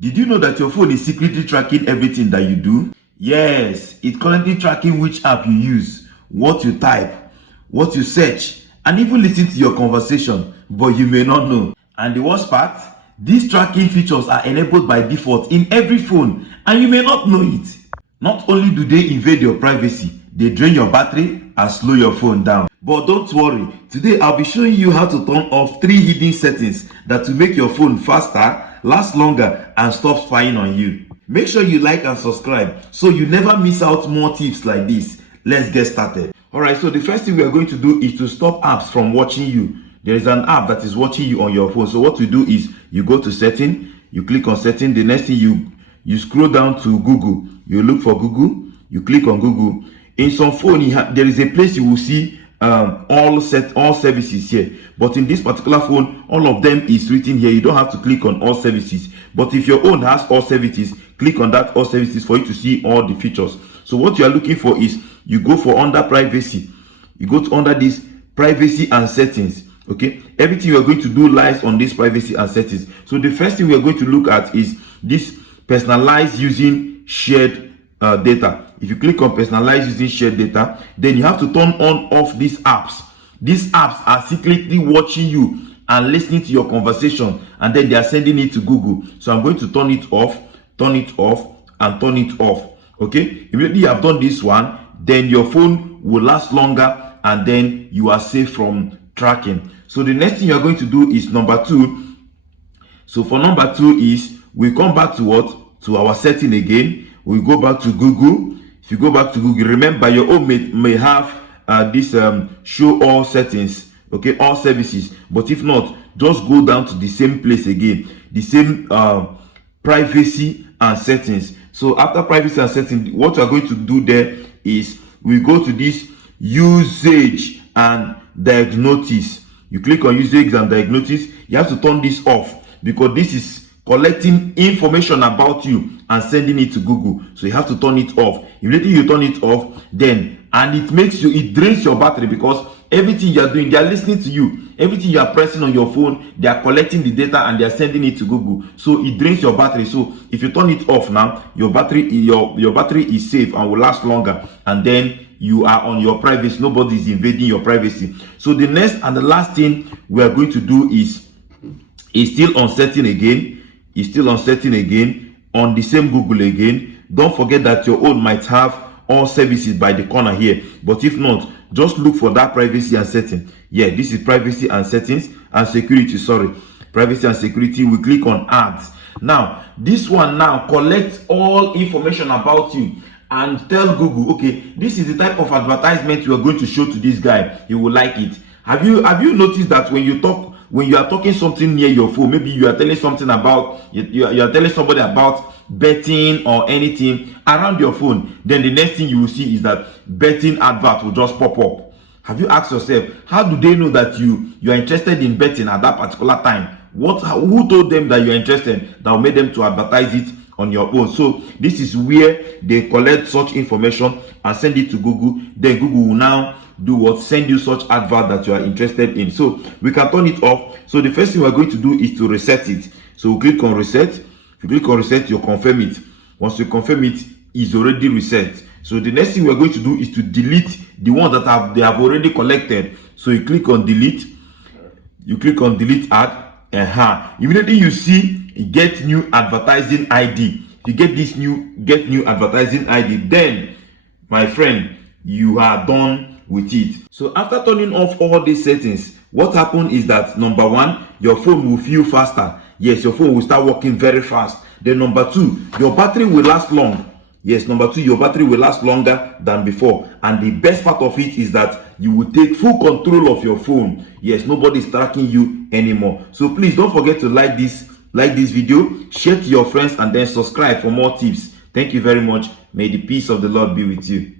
Did you know that your phone is secretly tracking everything that you do? Yes, it's currently tracking which app you use, what you type, what you search, and even listen to your conversation, but you may not know. And the worst part, these tracking features are enabled by default in every phone, and you may not know it. Not only do they invade your privacy, they drain your battery and slow your phone down. But don't worry, today I'll be showing you how to turn off 3 hidden settings that will make your phone faster, last longer, and stop spying on you. Make sure you like and subscribe so you never miss out more tips like this. Let's get started. Alright, so the first thing we are going to do is to stop apps from watching you. There is an app that is watching you on your phone. So what you do is you go to setting, you click on setting. The next thing you scroll down to Google. You look for Google, you click on Google. In some phone, there is a place you will see all services here, but in this particular phone, all of them is written here. You don't have to click on all services, but if your own has all services, click on that all services for you to see all the features. So what you are looking for is you go for under privacy, you go to under this privacy and settings. Okay, everything you are going to do lies on this privacy and settings. So the first thing we are going to look at is this personalize using shared data. If you click on personalize using shared data, then you have to turn on off these apps. These apps are secretly watching you and listening to your conversation, and then they are sending it to Google. So I'm going to turn it off, and turn it off. Okay, immediately you have done this one, then your phone will last longer, and then you are safe from tracking. So the next thing you are going to do is number 2. So for number 2 is we come back to what? To our setting again. We go back to Google. If you go back to Google, remember your own may have this show all settings, okay, all services. But if not, just go down to the same place again, the same privacy and settings. So after privacy and settings, what we are going to do there is we go to this usage and diagnostics. You click on usage and diagnostics. You have to turn this off because this is collecting information about you and sending it to Google. So you have to turn it off. Immediately you turn it off, then it drains your battery because everything you are doing, they are listening to you. Everything you are pressing on your phone, they are collecting the data and they are sending it to Google. So it drains your battery. So if you turn it off now, your battery is safe and will last longer, and then you are on your privacy. Nobody is invading your privacy. So the next and the last thing we are going to do is still on setting again. Is still on setting again on the same Google again. Don't forget that your own might have all services by the corner here, but if not, just look for that privacy and setting. Yeah, this is privacy and settings and security. Sorry, privacy and security. We click on ads. Now this one now collects all information about you and tell Google, okay, this is the type of advertisement you are going to show to this guy. He will like it. Have you noticed that when you are talking something near your phone, maybe you are telling something about you are telling somebody about betting or anything around your phone, then the next thing you will see is that betting advert will just pop up. Have you asked yourself, how do they know that you are interested in betting at that particular time? Who told them that you are interested that will make them to advertise it on your own? So this is where they collect such information and send it to Google. Then Google will now do what? Send you such advert that you are interested in. So we can turn it off. So the first thing we're going to do is to reset it. So we click on reset. If you click on reset, you confirm it. Once you confirm it, it's already reset. So the next thing we're going to do is to delete the ones that they have already collected. So you click on delete. You click on delete ad. Immediately you see get new advertising ID. If you get this get new advertising ID, then my friend, you are done with it. So after turning off all these settings, what happened is that number 1, your phone will feel faster. Yes, your phone will start working very fast. Then number 2, your battery will last long. Yes, number 2, your battery will last longer than before. And the best part of it is that you will take full control of your phone. Yes, nobody is tracking you anymore. So please don't forget to like this video, share to your friends, and then subscribe for more tips. Thank you very much. May the peace of the Lord be with you.